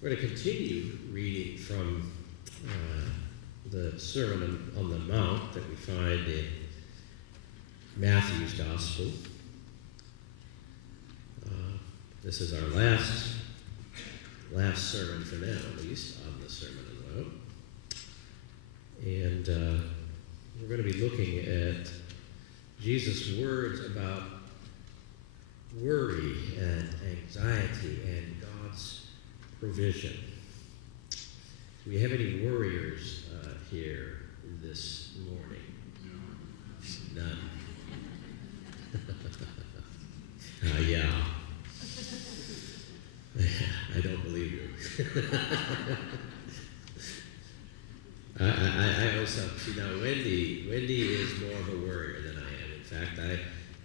We're going to continue reading from the Sermon on the Mount that we find in Matthew's Gospel. This is our last sermon for now, at least, on the Sermon on the Mount. And we're going to be looking at Jesus' words about worry and anxiety and God's provision. Do we have any worriers here this morning? None. Yeah. I don't believe you. I also, now Wendy is more of a worrier than I am. In fact,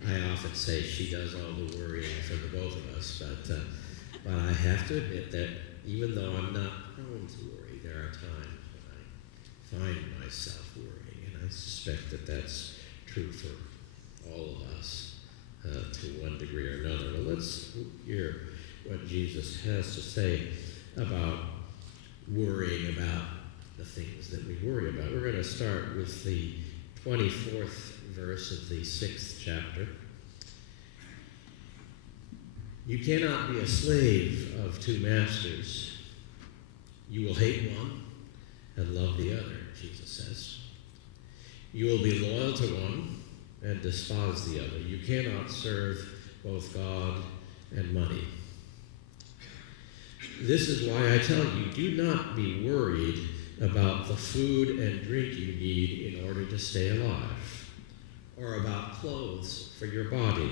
I often say she does all the worrying for the both of us, but I have to admit that even though I'm not prone to worry, there are times when I find myself worrying, and I suspect that that's true for all of us to one degree or another. Well, let's hear what Jesus has to say about worrying about the things that we worry about. We're going to start with the 24th verse of the 6th chapter. You cannot be a slave of two masters. You will hate one and love the other, Jesus says. You will be loyal to one and despise the other. You cannot serve both God and money. This is why I tell you, do not be worried about the food and drink you need in order to stay alive, or about clothes for your body.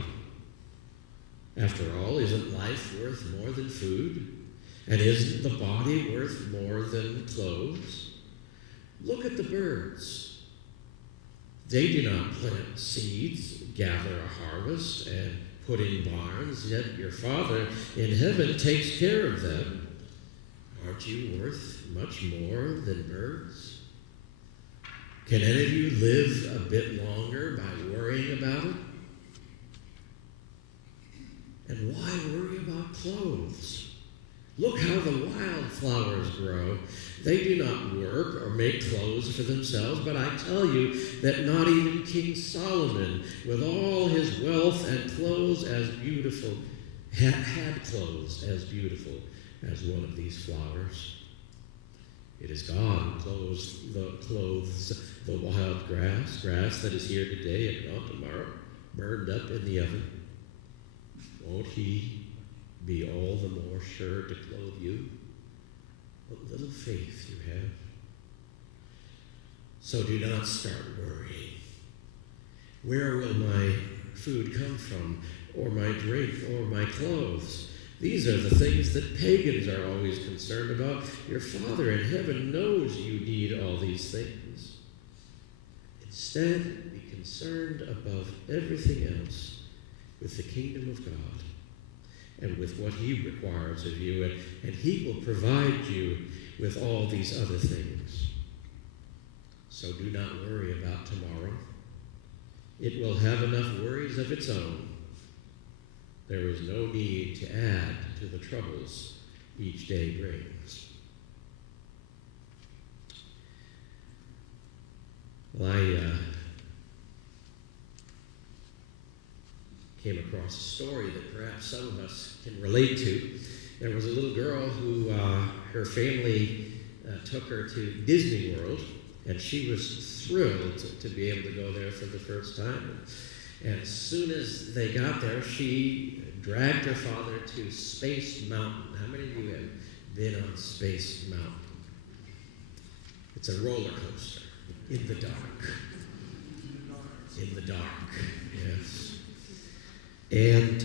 After all, isn't life worth more than food? And isn't the body worth more than clothes? Look at the birds. They do not plant seeds, gather a harvest, and put in barns, yet your Father in heaven takes care of them. Aren't you worth much more than birds? Can any of you live a bit longer by worrying about it? And why worry about clothes? Look how the wildflowers grow. They do not work or make clothes for themselves, but I tell you that not even King Solomon, with all his wealth and clothes as beautiful, had clothes as beautiful as one of these flowers. It is God who clothes the wild grass that is here today and gone tomorrow, burned up in the oven. Won't he be all the more sure to clothe you? What little faith you have. So do not start worrying. Where will my food come from, or my drink, or my clothes? These are the things that pagans are always concerned about. Your Father in heaven knows you need all these things. Instead, be concerned above everything else with the kingdom of God and with what he requires of you, and he will provide you with all these other things. So do not worry about tomorrow. It will have enough worries of its own. There is no need to add to the troubles each day brings. Well, I came across a story that perhaps some of us can relate to. There was a little girl who, her family took her to Disney World, and she was thrilled to be able to go there for the first time. And as soon as they got there, she dragged her father to Space Mountain. How many of you have been on Space Mountain? It's a roller coaster in the dark. In the dark, yes. And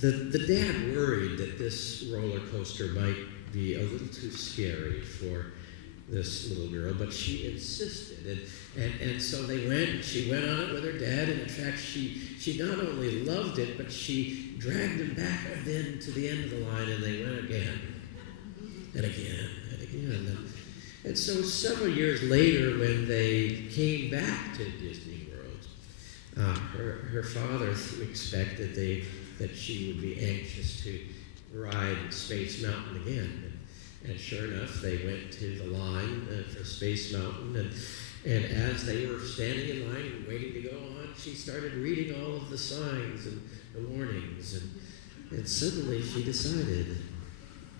the dad worried that this roller coaster might be a little too scary for this little girl, but she insisted. And so they went, and she went on it with her dad, and in fact, she not only loved it, but she dragged him back and then to the end of the line, and they went again, and again, and again. And so several years later, when they came back to Disney World, her father expected that she would be anxious to ride Space Mountain again. And sure enough, they went to the line for Space Mountain, and as they were standing in line and waiting to go on, she started reading all of the signs and the warnings, and suddenly she decided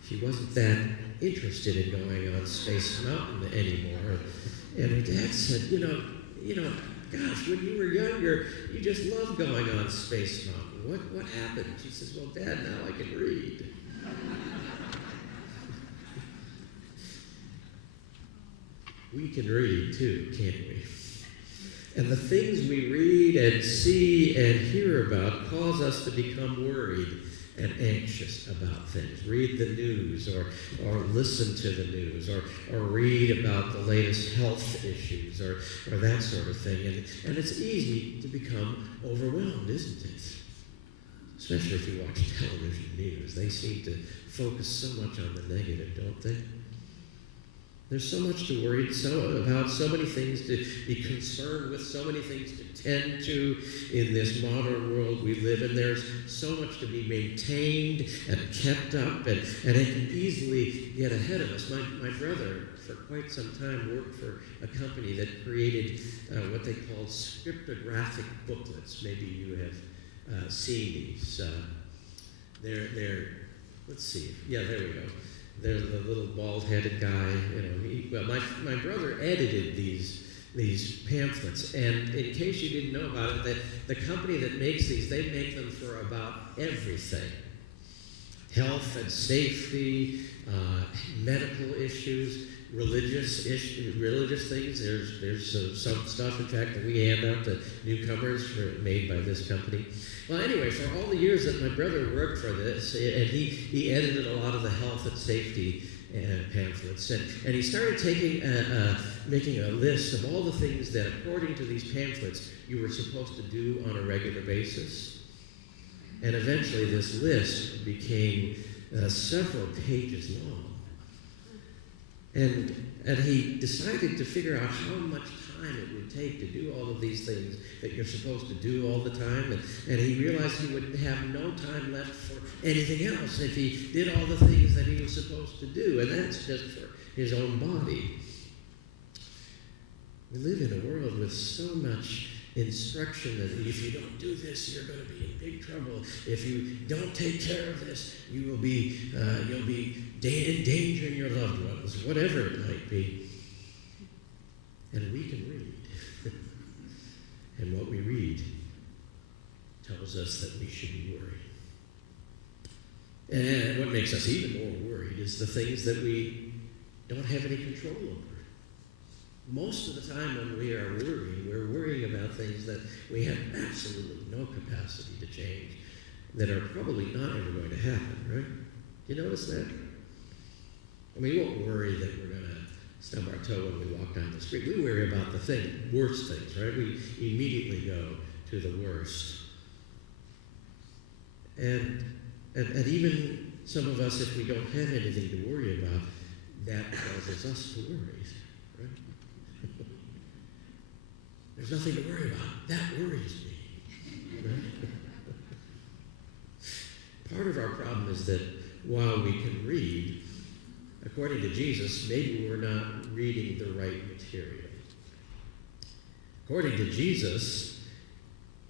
she wasn't that interested in going on Space Mountain anymore. And her dad said, you know, gosh, when you were younger, you just loved going on Space Mountain. What happened? She says, well, Dad, now I can read. We can read too, can't we? And the things we read and see and hear about cause us to become worried and anxious about things. Read the news or listen to the news or read about the latest health issues or that sort of thing. And it's easy to become overwhelmed, isn't it? Especially if you watch television news. They seem to focus so much on the negative, don't they? There's so much to worry about, so many things to be concerned with, so many things to tend to in this modern world we live in. There's so much to be maintained and kept up, and it can easily get ahead of us. My brother, for quite some time, worked for a company that created what they called scriptographic booklets. Maybe you have seen these. They're let's see. Yeah, there we go. There's the little bald-headed guy. My brother edited these pamphlets, and in case you didn't know about it, the company that makes these, they make them for about everything: health and safety, medical issues, religious things. There's some stuff, in fact, that we hand out to newcomers made by this company. Well, anyway, for all the years that my brother worked for this, and he edited a lot of the health and safety pamphlets, and he started making a list of all the things that, according to these pamphlets, you were supposed to do on a regular basis. And eventually, this list became several pages long. And he decided to figure out how much time it would take to do all of these things that you're supposed to do all the time. And he realized he would have no time left for anything else if he did all the things that he was supposed to do. And that's just for his own body. We live in a world with so much instruction that if you don't do this, you're going to be in big trouble. If you don't take care of this, you'll be endangering your loved ones, whatever it might be. And we can read. And what we read tells us that we should be worried. And what makes us even more worried is the things that we don't have any control over. Most of the time when we are worrying, we're worrying about things that we have absolutely no capacity to change, that are probably not ever going to happen, right? You notice that? I mean, we won't worry that we're going to stub our toe when we walk down the street. We worry about the worst things, right? We immediately go to the worst. And even some of us, if we don't have anything to worry about, that causes us to worry, right? There's nothing to worry about. That worries me. Right? Part of our problem is that while we can read, according to Jesus, maybe we're not reading the right material. According to Jesus,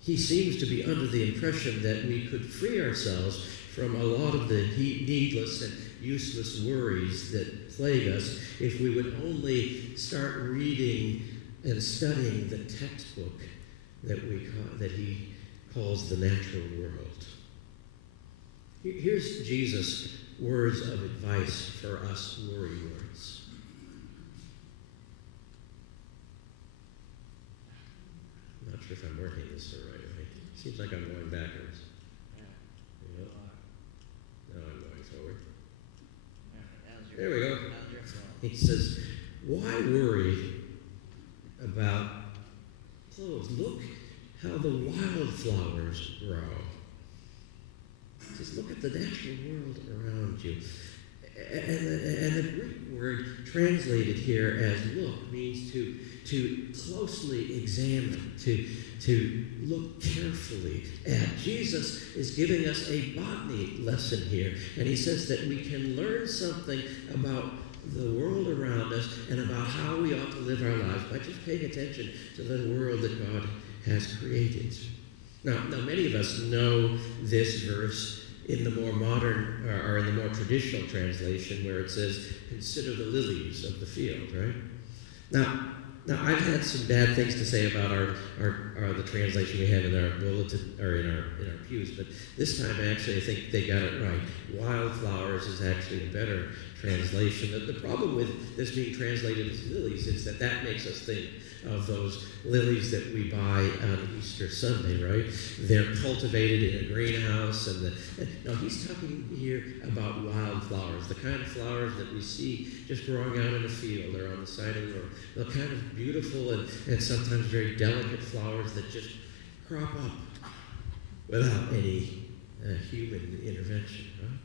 he seems to be under the impression that we could free ourselves from a lot of the needless and useless worries that plague us if we would only start reading and studying the textbook that he calls the natural world. Here's Jesus' words of advice for us worrywards. I'm not sure if I'm working this the right way. Seems like I'm going backwards. Yep. Now I'm going forward. There we go. He says, why worry about clothes? Look how the wildflowers grow. Just look at the natural world around you. And the Greek word translated here as look means to closely examine, to look carefully at. Jesus is giving us a botany lesson here, and he says that we can learn something about the world around us and about how we ought to live our lives by just paying attention to the world that God has created. Now many of us know this verse in the more modern or in the more traditional translation where it says, "Consider the lilies of the field," right? Now I've had some bad things to say about the translation we have in our bulletin or in our pews, but this time actually I think they got it right. Wildflowers is actually a better translation. The problem with this being translated as lilies is that makes us think of those lilies that we buy on Easter Sunday, right? They're cultivated in a greenhouse, no, he's talking here about wildflowers, the kind of flowers that we see just growing out in a field or on the side of the road. The kind of beautiful and sometimes very delicate flowers that just crop up without any human intervention, right?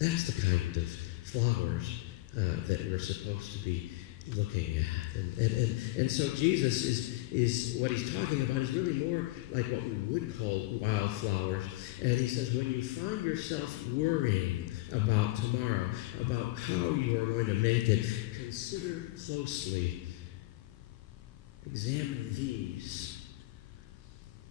That's the kind of flowers that we're supposed to be looking at. And so Jesus is what he's talking about is really more like what we would call wildflowers. And he says, when you find yourself worrying about tomorrow, about how you are going to make it, consider closely, examine these,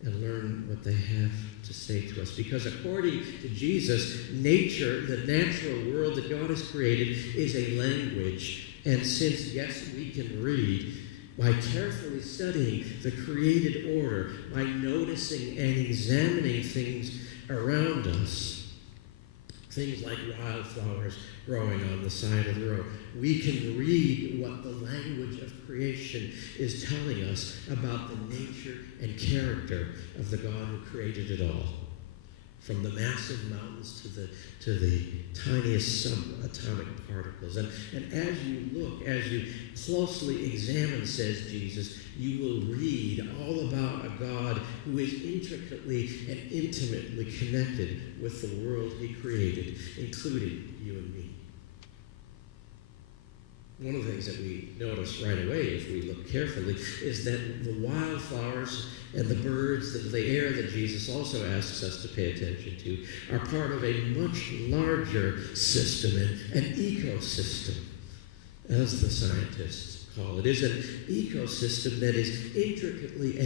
and learn what they have to say to us. Because according to Jesus, nature, the natural world that God has created, is a language. And since, yes, we can read, by carefully studying the created order, by noticing and examining things around us, things like wildflowers growing on the side of the road, we can read what the language of creation is telling us about the nature and character of the God who created it all. From the massive mountains to the tiniest subatomic particles. And as you look, as you closely examine, says Jesus, you will read all about a God who is intricately and intimately connected with the world he created, including you and me. One of the things that we notice right away, if we look carefully, is that the wildflowers and the birds, the air that Jesus also asks us to pay attention to, are part of a much larger system, an ecosystem, as the scientists call it. It is an ecosystem that is intricately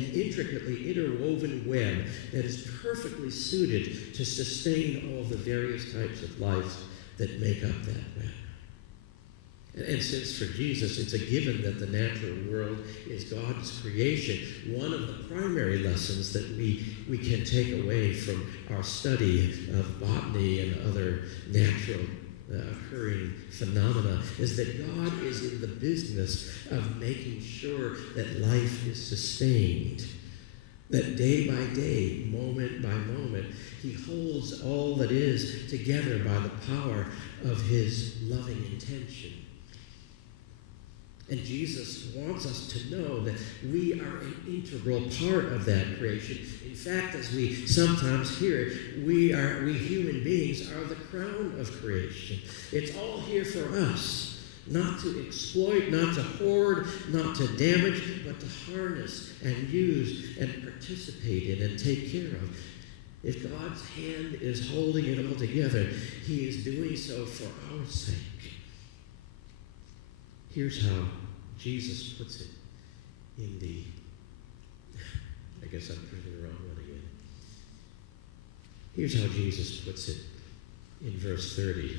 interwoven web that is perfectly suited to sustain all the various types of life that make up that web. And since for Jesus it's a given that the natural world is God's creation, one of the primary lessons that we can take away from our study of botany and other natural occurring phenomena is that God is in the business of making sure that life is sustained. That day by day, moment by moment, he holds all that is together by the power of his loving intention. And Jesus wants us to know that we are an integral part of that creation. In fact, as we sometimes hear it, we human beings are the crown of creation. It's all here for us, not to exploit, not to hoard, not to damage, but to harness and use and participate in and take care of. If God's hand is holding it all together, he is doing so for our sake. Here's how Jesus puts it in I guess I'm printing the wrong one again. Here's how Jesus puts it in verse 30.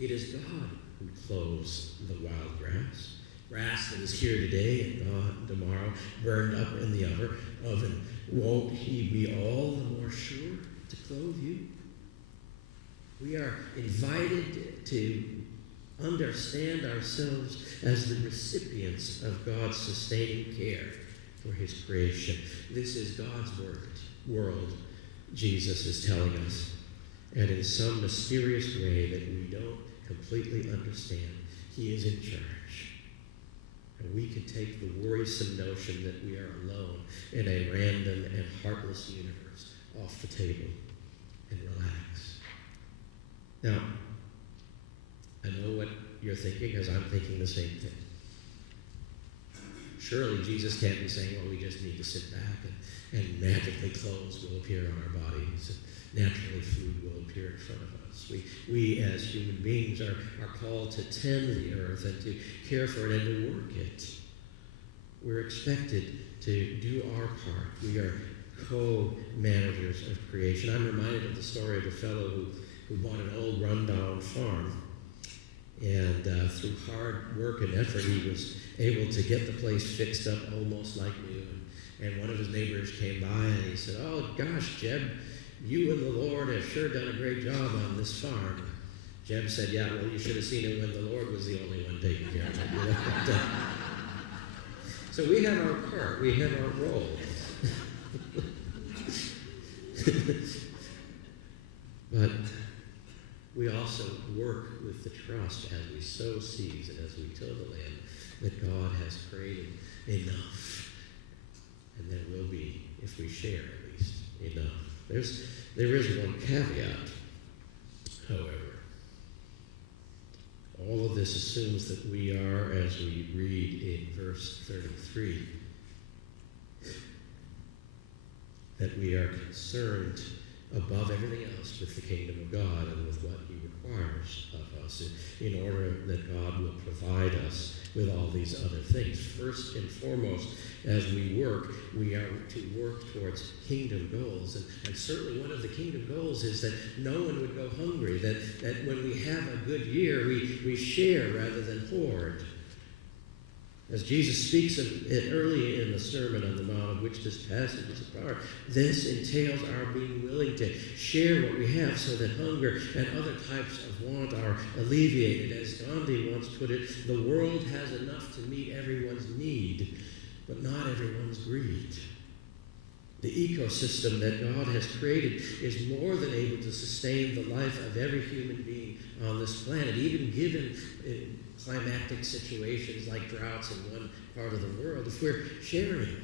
It is God who clothes the wild grass that is here today and gone tomorrow, burned up in the oven. Won't he be all the more sure to clothe you? We are invited to understand ourselves as the recipients of God's sustaining care for his creation. This is God's world, Jesus is telling us. And in some mysterious way that we don't completely understand, he is in charge. And we can take the worrisome notion that we are alone in a random and heartless universe off the table and relax. Now, I know what you're thinking, because I'm thinking the same thing. Surely Jesus can't be saying, well, we just need to sit back and magically clothes will appear on our bodies, and naturally food will appear in front of us. We as human beings are called to tend the earth and to care for it and to work it. We're expected to do our part. We are co-managers of creation. I'm reminded of the story of a fellow who bought an old rundown farm. And through hard work and effort, he was able to get the place fixed up almost like new. And one of his neighbors came by and he said, "Oh, gosh, Jeb, you and the Lord have sure done a great job on this farm." Jeb said, "Yeah, well, you should have seen it when the Lord was the only one taking care of it." So we have our part. We have our role. But we also work with the trust as we sow seeds and as we till the land that God has created enough. And there will be, if we share at least, enough. There is one caveat, however. All of this assumes that we are, as we read in verse 33, that we are concerned above everything else with the kingdom of God and with what he requires of us in order that God will provide us with all these other things. First and foremost, as we work, we are to work towards kingdom goals. And certainly one of the kingdom goals is that no one would go hungry, that when we have a good year, we share rather than hoard. As Jesus speaks of it early in the Sermon on the Mount, of which this passage is a part, this entails our being willing to share what we have so that hunger and other types of want are alleviated. As Gandhi once put it, the world has enough to meet everyone's need, but not everyone's greed. The ecosystem that God has created is more than able to sustain the life of every human being on this planet, even given climactic situations like droughts in one part of the world, if we're sharing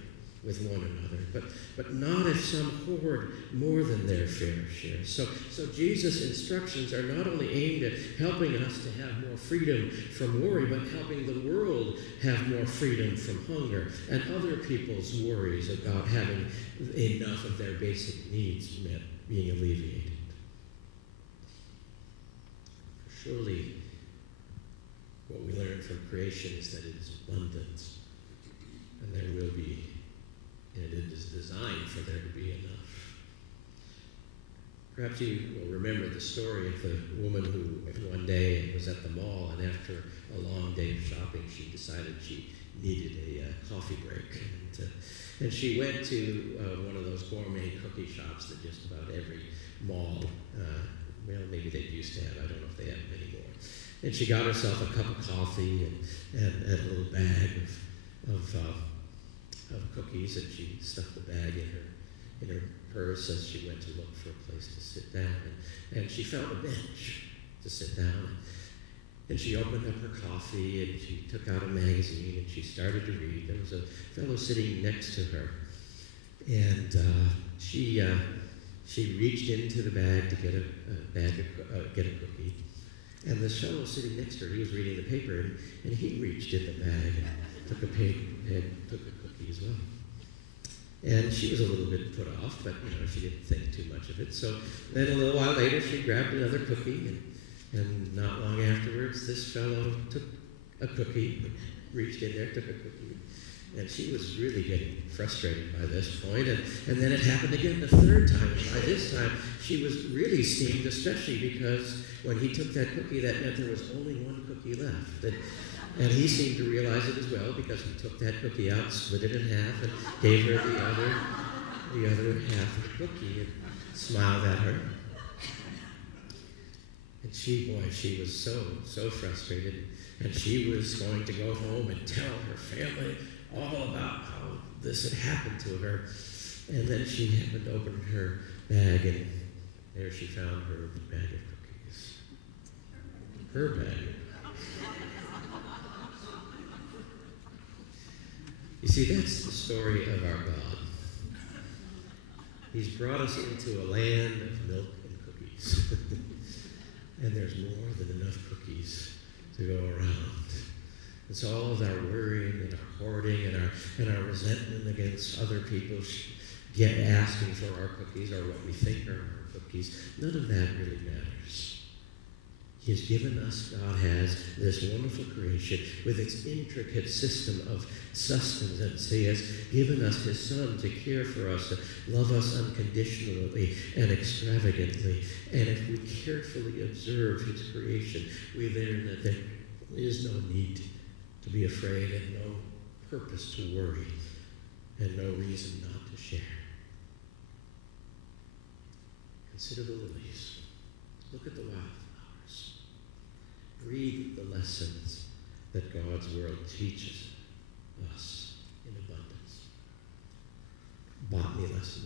with one another, but not if some hoard more than their fair share. So Jesus' instructions are not only aimed at helping us to have more freedom from worry, but helping the world have more freedom from hunger and other people's worries about having enough of their basic needs met, being alleviated. Surely, what we learn from creation is that it is abundant, and there will be, and it is designed for there to be enough. Perhaps you will remember the story of the woman who one day was at the mall, and after a long day of shopping, she decided she needed a coffee break. And she went to one of those gourmet cookie shops that just about every mall, well, maybe they used to have, I don't know if they have them anymore. And she got herself a cup of coffee and a little bag of cookies, and she stuffed the bag in her purse as she went to look for a place to sit down. And she found a bench to sit down. And she opened up her coffee, and she took out a magazine, and she started to read. There was a fellow sitting next to her, and she reached into the bag to get a cookie. And this fellow sitting next to her, he was reading the paper, and he reached in the bag and took a cookie as well. And she was a little bit put off, but she didn't think too much of it. So then a little while later, she grabbed another cookie, and not long afterwards, this fellow took a cookie, reached in there, took a cookie. And she was really getting frustrated by this point. And then it happened again the third time. And by this time, she was really steamed, especially because when he took that cookie, that meant there was only one cookie left. And he seemed to realize it as well, because he took that cookie out, split it in half, and gave her the other half of the cookie and smiled at her. And she was so frustrated. And she was going to go home and tell her family all about how this had happened to her. And then she happened to open her bag, and there she found her bag of cookies. Her bag. You see, that's the story of our God. He's brought us into a land of milk and cookies. And there's more than enough cookies to go around. And so all of our worrying and our hoarding and our resentment against other people asking for our cookies or what we think are our cookies, none of that really matters. He has given us, God has, this wonderful creation with its intricate system of sustenance. He has given us His Son to care for us, to love us unconditionally and extravagantly. And if we carefully observe His creation, we learn that there is no need to be afraid and no purpose to worry and no reason not to share. Consider the lilies. Look at the wildflowers. Read the lessons that God's world teaches us in abundance. Botany lesson